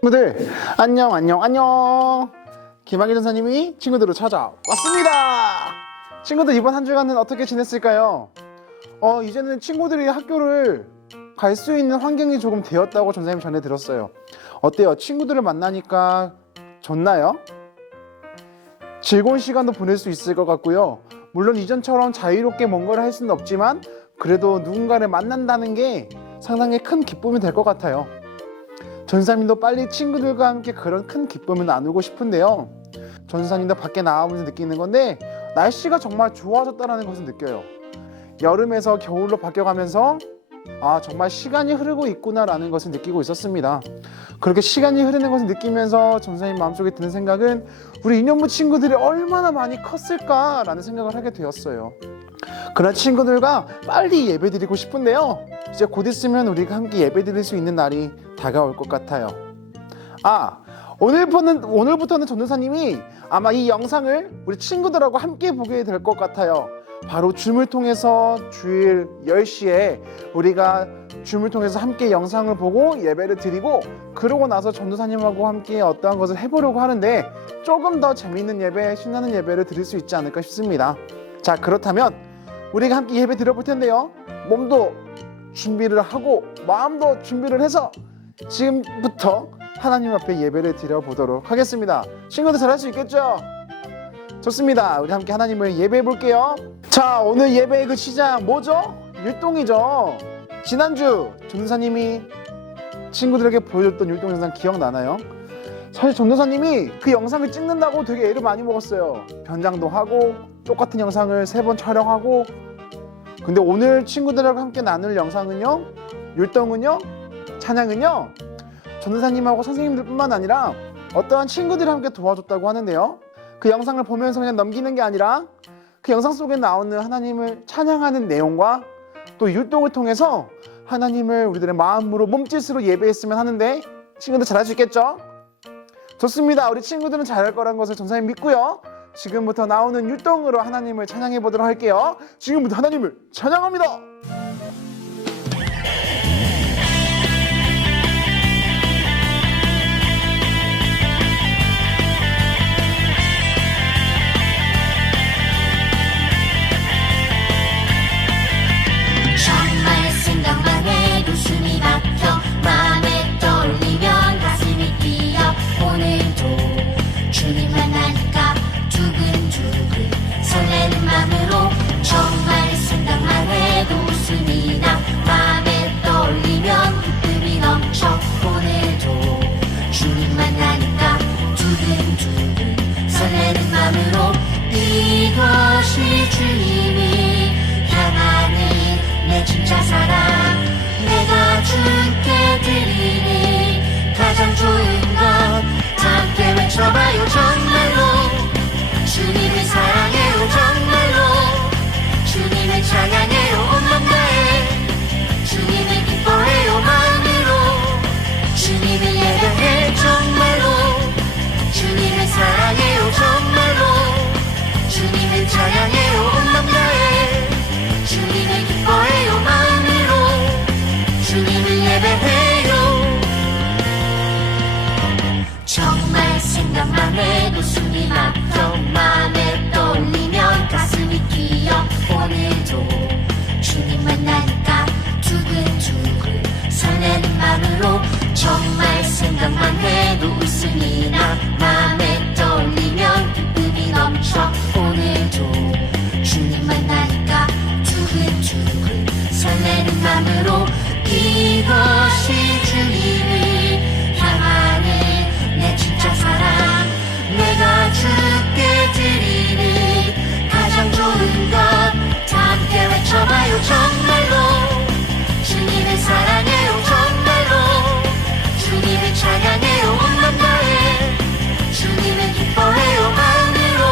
친구들 안녕. 김학일 전사님이 친구들을 찾아왔습니다. 친구들 이번 한 주간은 어떻게 지냈을까요? 이제는 친구들이 학교를 갈 수 있는 환경이 조금 되었다고 전사님 전해 들었어요. 어때요? 친구들을 만나니까 좋나요? 즐거운 시간도 보낼 수 있을 것 같고요. 물론 이전처럼 자유롭게 뭔가를 할 수는 없지만 그래도 누군가를 만난다는 게 상당히 큰 기쁨이 될 것 같아요. 전사님도 빨리 친구들과 함께 그런 큰 기쁨을 나누고 싶은데요. 전사님도 밖에 나와보면서 느끼는 건데 날씨가 정말 좋아졌다는 것을 느껴요. 여름에서 겨울로 바뀌어가면서 정말 시간이 흐르고 있구나라는 것을 느끼고 있었습니다. 그렇게 시간이 흐르는 것을 느끼면서 전사님 마음속에 드는 생각은 우리 인연부 친구들이 얼마나 많이 컸을까라는 생각을 하게 되었어요. 그런 친구들과 빨리 예배드리고 싶은데요. 이제 곧 있으면 우리가 함께 예배드릴 수 있는 날이 다가올 것 같아요. 오늘부터는 전도사님이 아마 이 영상을 우리 친구들하고 함께 보게 될 것 같아요. 바로 줌을 통해서 주일 10시에 우리가 줌을 통해서 함께 영상을 보고 예배를 드리고 그러고 나서 전도사님하고 함께 어떠한 것을 해보려고 하는데 조금 더 재미있는 예배, 신나는 예배를 드릴 수 있지 않을까 싶습니다. 자, 그렇다면 우리가 함께 예배 드려볼 텐데요. 몸도 준비를 하고 마음도 준비를 해서 지금부터 하나님 앞에 예배를 드려보도록 하겠습니다. 친구들 잘할 수 있겠죠? 좋습니다. 우리 함께 하나님을 예배해 볼게요. 자, 오늘 예배의 그 시작 뭐죠? 율동이죠. 지난주 전도사님이 친구들에게 보여줬던 율동 영상 기억나나요? 사실 전도사님이 그 영상을 찍는다고 되게 애를 많이 먹었어요. 변장도 하고 똑같은 영상을 3번 촬영하고. 근데 오늘 친구들하고 함께 나눌 영상은요, 율동은요, 찬양은요, 전도사님하고 선생님들 뿐만 아니라 어떠한 친구들이 함께 도와줬다고 하는데요. 그 영상을 보면서 그냥 넘기는 게 아니라 그 영상 속에 나오는 하나님을 찬양하는 내용과 또 율동을 통해서 하나님을 우리들의 마음으로 몸짓으로 예배했으면 하는데 친구들 잘할 수 있겠죠? 좋습니다. 우리 친구들은 잘할 거란 것을 전사님 믿고요. 지금부터 나오는 율동으로 하나님을 찬양해 보도록 할게요. 지금부터 하나님을 찬양합니다. 정말 생각만 해도 숨이 막혀 마음에 떠올리면 가슴이 뛰어 오늘도 주님 만나니까 두근두근 설레는 맘으로 정말 생각만 해도 웃음이 나 마음에 떠올리면 기쁨이 넘쳐 오늘도 주님 만나니까 두근두근 설레는 맘으로 이것이 주님이 향하는 내 진짜 사랑 내가 주께 드리는 가장 좋은 것 다 함께 외쳐봐요. 정말로 주님을 사랑해요. 정말로 주님을 찬양해요. 온 맘 다해 주님을 기뻐해요. 마음으로 주님을 예배해. 정말로 주님을 사랑해요. 정말로 주님을 찬양해요. 온 맘 다해 주님을 기뻐해요. 마음으로 주님을 예배해요. 정말 생각만 해도 숨이 막혀 마음에 떠올리면 가슴이 뛰어 오늘도 주님 만나니까 두근두근 설레는 맘으로 정말 생각만 해도 웃음이 나 마음에 떠올리면 기쁨이 넘쳐 오늘도 주님 만나니까 두근두근 설레는 맘으로 이것이 주님을 향하는 내 진짜 사랑 내가 주께 드리는 가장 좋은 것 다 함께 외쳐봐요. 정말로 주님을 사랑해요. 정말로 주님을 찬양해요. 온 맘 다해 주님을 기뻐해요. 마음으로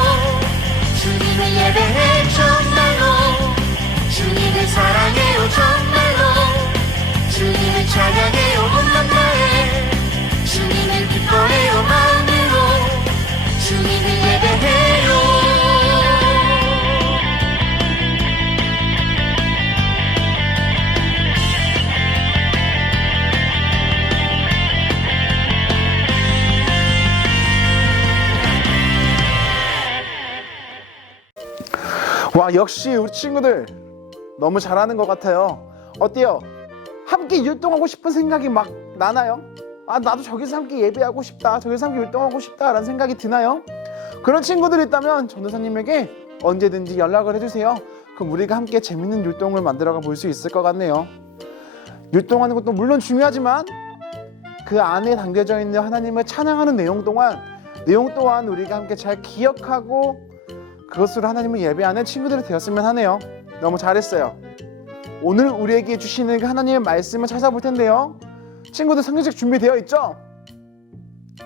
주님을 예배해. 정말로 주님을 사랑해요. 정말로 주님을 찬양해요. 와, 역시 우리 친구들 너무 잘하는 것 같아요. 어때요? 함께 율동하고 싶은 생각이 막 나나요? 아, 나도 저기서 함께 예배하고 싶다, 저기서 함께 율동하고 싶다라는 생각이 드나요? 그런 친구들이 있다면 전도사님에게 언제든지 연락을 해주세요. 그럼 우리가 함께 재밌는 율동을 만들어가 볼 수 있을 것 같네요. 율동하는 것도 물론 중요하지만 그 안에 담겨져 있는 하나님을 찬양하는 내용 또한 우리가 함께 잘 기억하고 그것으로 하나님을 예배하는 친구들이 되었으면 하네요. 너무 잘했어요. 오늘 우리에게 주시는 그 하나님의 말씀을 찾아볼 텐데요. 친구들 성경책 준비되어 있죠?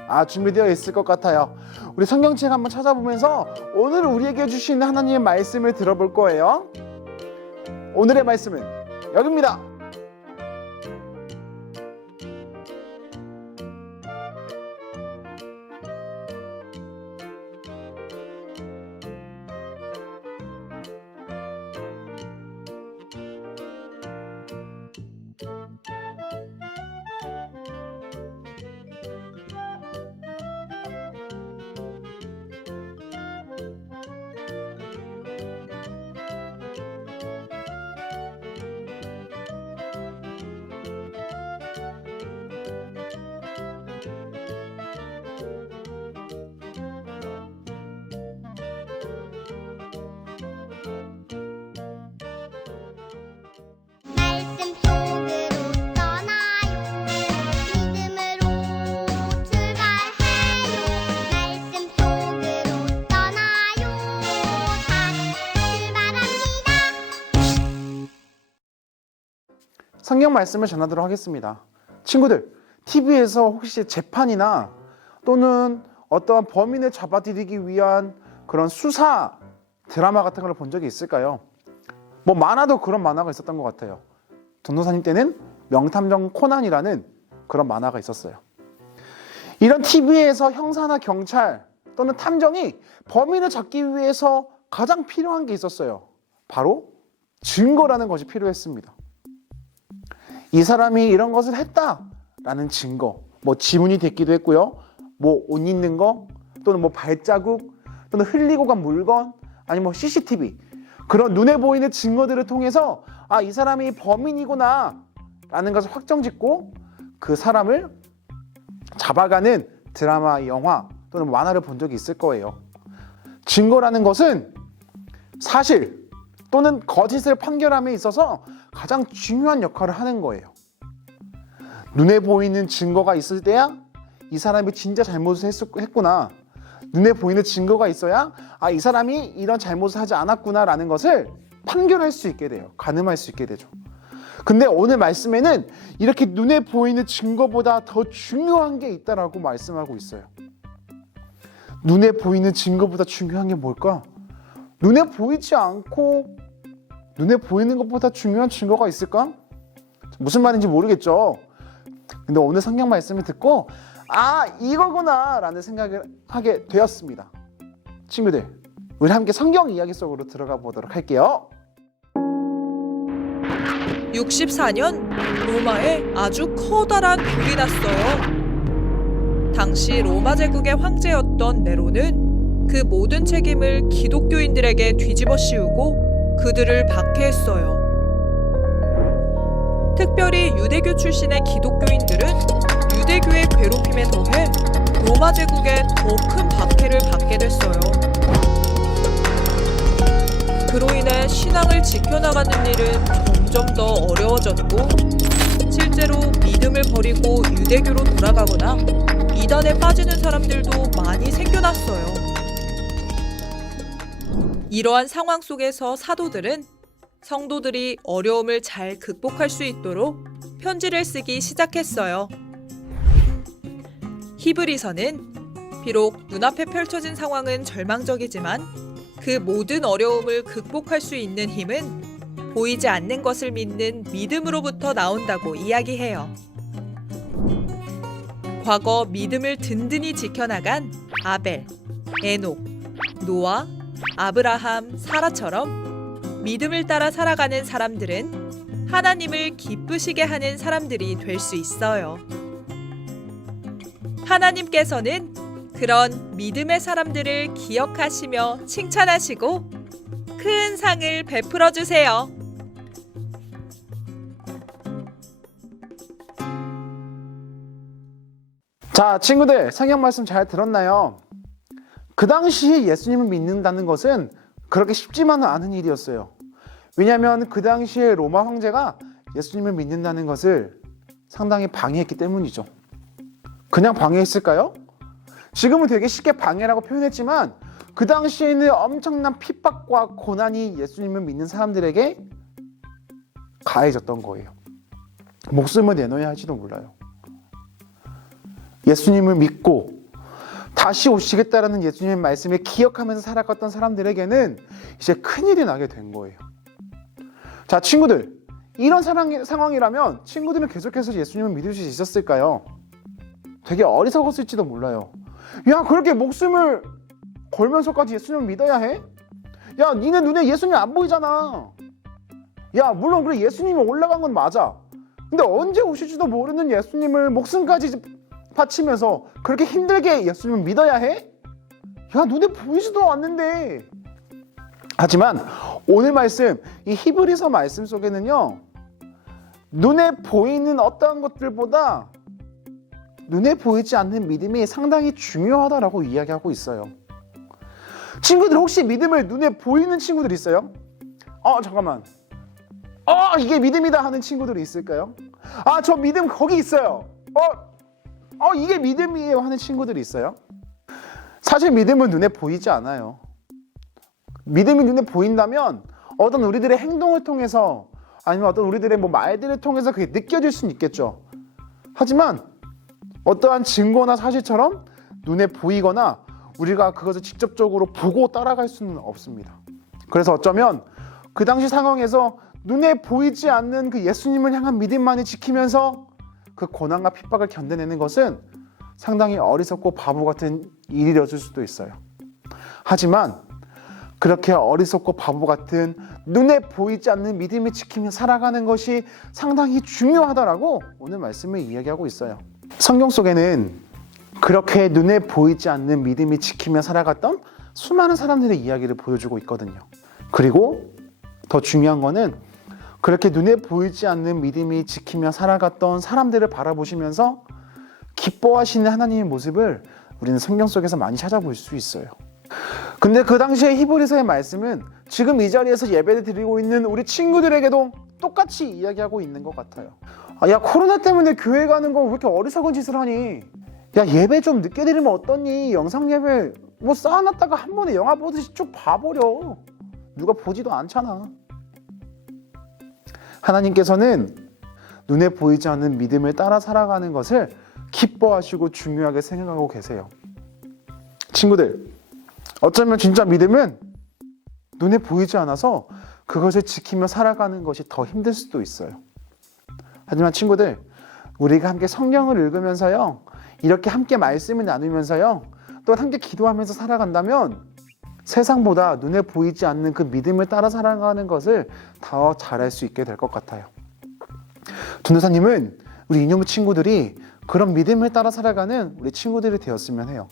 아, 준비되어 있을 것 같아요. 우리 성경책 한번 찾아보면서 오늘 우리에게 주시는 하나님의 말씀을 들어볼 거예요. 오늘의 말씀은 여기입니다. 말씀 속으로 떠나요. 믿음으로 출발해요. 말씀 속으로 떠나요. 다 출발합니다. 성경 말씀을 전하도록 하겠습니다. 친구들, TV에서 혹시 재판이나 또는 어떠한 범인을 잡아들이기 위한 그런 수사 드라마 같은 걸 본 적이 있을까요? 뭐 만화도 그런 만화가 있었던 것 같아요. 전도사님 때는 명탐정 코난이라는 그런 만화가 있었어요. 이런 TV에서 형사나 경찰 또는 탐정이 범인을 잡기 위해서 가장 필요한 게 있었어요. 바로 증거라는 것이 필요했습니다. 이 사람이 이런 것을 했다라는 증거, 뭐 지문이 됐기도 했고요. 뭐 옷 입는 거, 또는 뭐 발자국, 또는 흘리고 간 물건, 아니면 뭐 CCTV, 그런 눈에 보이는 증거들을 통해서 아, 이 사람이 범인이구나 라는 것을 확정짓고 그 사람을 잡아가는 드라마, 영화 또는 만화를 본 적이 있을 거예요. 증거라는 것은 사실 또는 거짓을 판결함에 있어서 가장 중요한 역할을 하는 거예요. 눈에 보이는 증거가 있을 때야 이 사람이 진짜 잘못을 했구나, 눈에 보이는 증거가 있어야 아, 이 사람이 이런 잘못을 하지 않았구나 라는 것을 판결할 수 있게 돼요. 가늠할 수 있게 되죠. 근데 오늘 말씀에는 이렇게 눈에 보이는 증거보다 더 중요한 게 있다라고 말씀하고 있어요. 눈에 보이는 증거보다 중요한 게 뭘까? 눈에 보이지 않고 눈에 보이는 것보다 중요한 증거가 있을까? 무슨 말인지 모르겠죠. 근데 오늘 성경 말씀을 듣고 아, 이거구나 라는 생각을 하게 되었습니다. 친구들, 우리 함께 성경 이야기 속으로 들어가 보도록 할게요. 64년 로마에 아주 커다란 불이 났어요. 당시 로마 제국의 황제였던 네로는 그 모든 책임을 기독교인들에게 뒤집어 씌우고 그들을 박해했어요. 특별히 유대교 출신의 기독교인들은 유대교의 괴롭힘에 더해 로마 제국에 더 큰 박해를 받게 됐어요. 그로 인해 신앙을 지켜나가는 일은 점점 더 어려워졌고 실제로 믿음을 버리고 유대교로 돌아가거나 이단에 빠지는 사람들도 많이 생겨났어요. 이러한 상황 속에서 사도들은 성도들이 어려움을 잘 극복할 수 있도록 편지를 쓰기 시작했어요. 히브리서는 비록 눈앞에 펼쳐진 상황은 절망적이지만 그 모든 어려움을 극복할 수 있는 힘은 보이지 않는 것을 믿는 믿음으로부터 나온다고 이야기해요. 과거 믿음을 든든히 지켜나간 아벨, 에녹, 노아, 아브라함, 사라처럼 믿음을 따라 살아가는 사람들은 하나님을 기쁘시게 하는 사람들이 될 수 있어요. 하나님께서는 그런 믿음의 사람들을 기억하시며 칭찬하시고 큰 상을 베풀어 주세요. 자, 친구들, 성경 말씀 잘 들었나요? 그 당시에 예수님을 믿는다는 것은 그렇게 쉽지만은 않은 일이었어요. 왜냐하면 그 당시에 로마 황제가 예수님을 믿는다는 것을 상당히 방해했기 때문이죠. 그냥 방해했을까요? 지금은 되게 쉽게 방해라고 표현했지만 그 당시에는 엄청난 핍박과 고난이 예수님을 믿는 사람들에게 가해졌던 거예요. 목숨을 내놓아야 할지도 몰라요. 예수님을 믿고 다시 오시겠다라는 예수님의 말씀을 기억하면서 살아갔던 사람들에게는 이제 큰일이 나게 된 거예요. 자, 친구들, 이런 상황이라면 친구들은 계속해서 예수님을 믿을 수 있었을까요? 되게 어리석었을지도 몰라요. 야, 그렇게 목숨을 걸면서까지 예수님을 믿어야 해? 야, 니네 눈에 예수님 안 보이잖아. 야, 물론 그래, 예수님이 올라간 건 맞아. 근데 언제 오실지도 모르는 예수님을 목숨까지 바치면서 그렇게 힘들게 예수님을 믿어야 해? 야, 눈에 보이지도 않는데. 하지만 오늘 말씀, 이 히브리서 말씀 속에는요, 눈에 보이는 어떠한 것들보다 눈에 보이지 않는 믿음이 상당히 중요하다라고 이야기하고 있어요. 친구들, 혹시 믿음을 눈에 보이는 친구들 있어요? 잠깐만. 이게 믿음이다 하는 친구들이 있을까요? 저 믿음 거기 있어요. 이게 믿음이에요 하는 친구들이 있어요? 사실 믿음은 눈에 보이지 않아요. 믿음이 눈에 보인다면 어떤 우리들의 행동을 통해서 아니면 어떤 우리들의 말들을 통해서 그게 느껴질 수는 있겠죠. 하지만 어떠한 증거나 사실처럼 눈에 보이거나 우리가 그것을 직접적으로 보고 따라갈 수는 없습니다. 그래서 어쩌면 그 당시 상황에서 눈에 보이지 않는 그 예수님을 향한 믿음만을 지키면서 그 고난과 핍박을 견뎌내는 것은 상당히 어리석고 바보 같은 일이었을 수도 있어요. 하지만 그렇게 어리석고 바보 같은 눈에 보이지 않는 믿음을 지키며 살아가는 것이 상당히 중요하다라고 오늘 말씀을 이야기하고 있어요. 성경 속에는 그렇게 눈에 보이지 않는 믿음을 지키며 살아갔던 수많은 사람들의 이야기를 보여주고 있거든요. 그리고 더 중요한 거는 그렇게 눈에 보이지 않는 믿음이 지키며 살아갔던 사람들을 바라보시면서 기뻐하시는 하나님의 모습을 우리는 성경 속에서 많이 찾아볼 수 있어요. 근데 그 당시에 히브리서의 말씀은 지금 이 자리에서 예배를 드리고 있는 우리 친구들에게도 똑같이 이야기하고 있는 것 같아요. 야, 코로나 때문에 교회 가는 거 왜 이렇게 어리석은 짓을 하니? 야, 예배 좀 늦게 드리면 어떠니? 영상 예배 쌓아놨다가 한 번에 영화 보듯이 쭉 봐버려. 누가 보지도 않잖아. 하나님께서는 눈에 보이지 않는 믿음을 따라 살아가는 것을 기뻐하시고 중요하게 생각하고 계세요. 친구들, 어쩌면 진짜 믿음은 눈에 보이지 않아서 그것을 지키며 살아가는 것이 더 힘들 수도 있어요. 하지만 친구들, 우리가 함께 성경을 읽으면서요, 이렇게 함께 말씀을 나누면서요, 또 함께 기도하면서 살아간다면 세상보다 눈에 보이지 않는 그 믿음을 따라 살아가는 것을 더 잘할 수 있게 될 것 같아요. 전도사님은 우리 이념부 친구들이 그런 믿음을 따라 살아가는 우리 친구들이 되었으면 해요.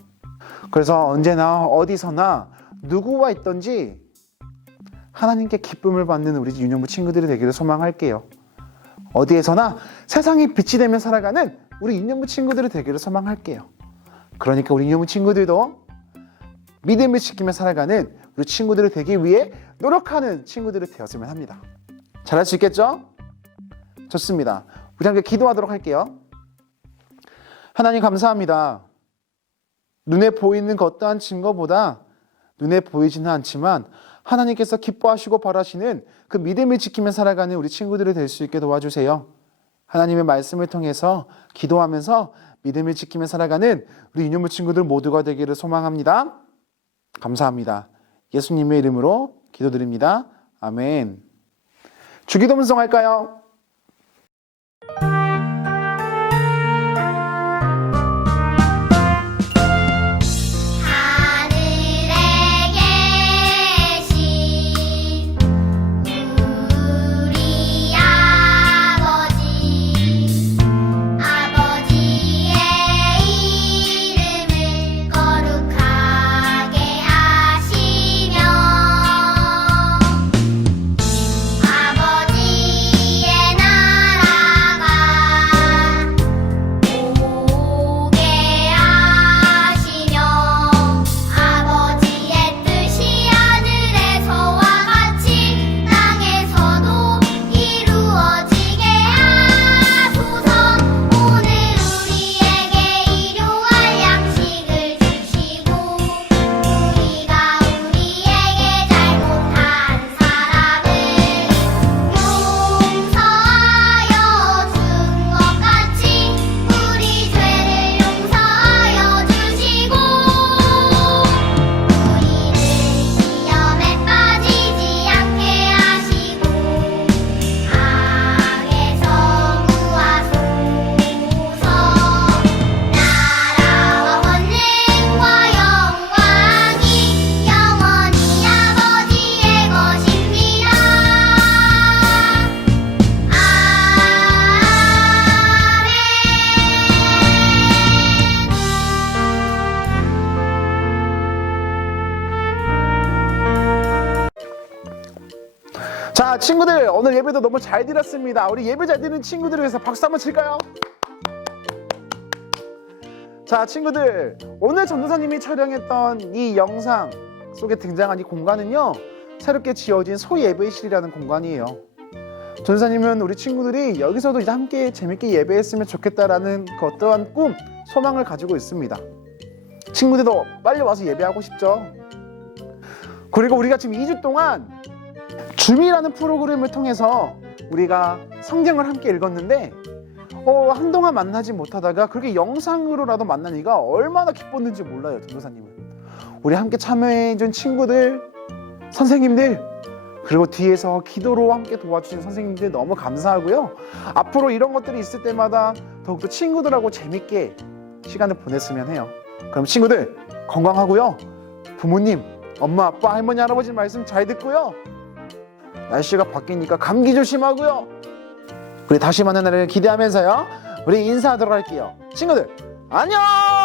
그래서 언제나 어디서나 누구와 있든지 하나님께 기쁨을 받는 우리 유년부 친구들이 되기를 소망할게요. 어디에서나 세상이 빛이 되며 살아가는 우리 유년부 친구들이 되기를 소망할게요. 그러니까 우리 유년부 친구들도 믿음을 지키며 살아가는 우리 친구들이 되기 위해 노력하는 친구들이 되었으면 합니다. 잘할 수 있겠죠? 좋습니다. 우리 함께 기도하도록 할게요. 하나님 감사합니다. 눈에 보이는 것 어떠한 증거보다 눈에 보이지는 않지만 하나님께서 기뻐하시고 바라시는 그 믿음을 지키며 살아가는 우리 친구들이 될 수 있게 도와주세요. 하나님의 말씀을 통해서 기도하면서 믿음을 지키며 살아가는 우리 유년부 친구들 모두가 되기를 소망합니다. 감사합니다. 예수님의 이름으로 기도드립니다. 아멘. 주기도 문성할까요? 자, 친구들, 오늘 예배도 너무 잘 드렸습니다. 우리 예배 잘 드리는 친구들을 위해서 박수 한번 칠까요? 자, 친구들, 오늘 전도사님이 촬영했던 이 영상 속에 등장한 이 공간은요, 새롭게 지어진 소예배실이라는 공간이에요. 전도사님은 우리 친구들이 여기서도 이제 함께 재밌게 예배했으면 좋겠다라는 그 어떠한 꿈, 소망을 가지고 있습니다. 친구들도 빨리 와서 예배하고 싶죠? 그리고 우리가 지금 2주 동안 줌이라는 프로그램을 통해서 우리가 성경을 함께 읽었는데 한동안 만나지 못하다가 그렇게 영상으로라도 만나니까 얼마나 기뻤는지 몰라요. 전도사님은 우리 함께 참여해준 친구들, 선생님들, 그리고 뒤에서 기도로 함께 도와주신 선생님들 너무 감사하고요. 앞으로 이런 것들이 있을 때마다 더욱더 친구들하고 재밌게 시간을 보냈으면 해요. 그럼 친구들 건강하고요. 부모님, 엄마, 아빠, 할머니, 할아버지 말씀 잘 듣고요. 날씨가 바뀌니까 감기 조심하고요. 우리 다시 만나는 날을 기대하면서요. 우리 인사하도록 할게요. 친구들 안녕.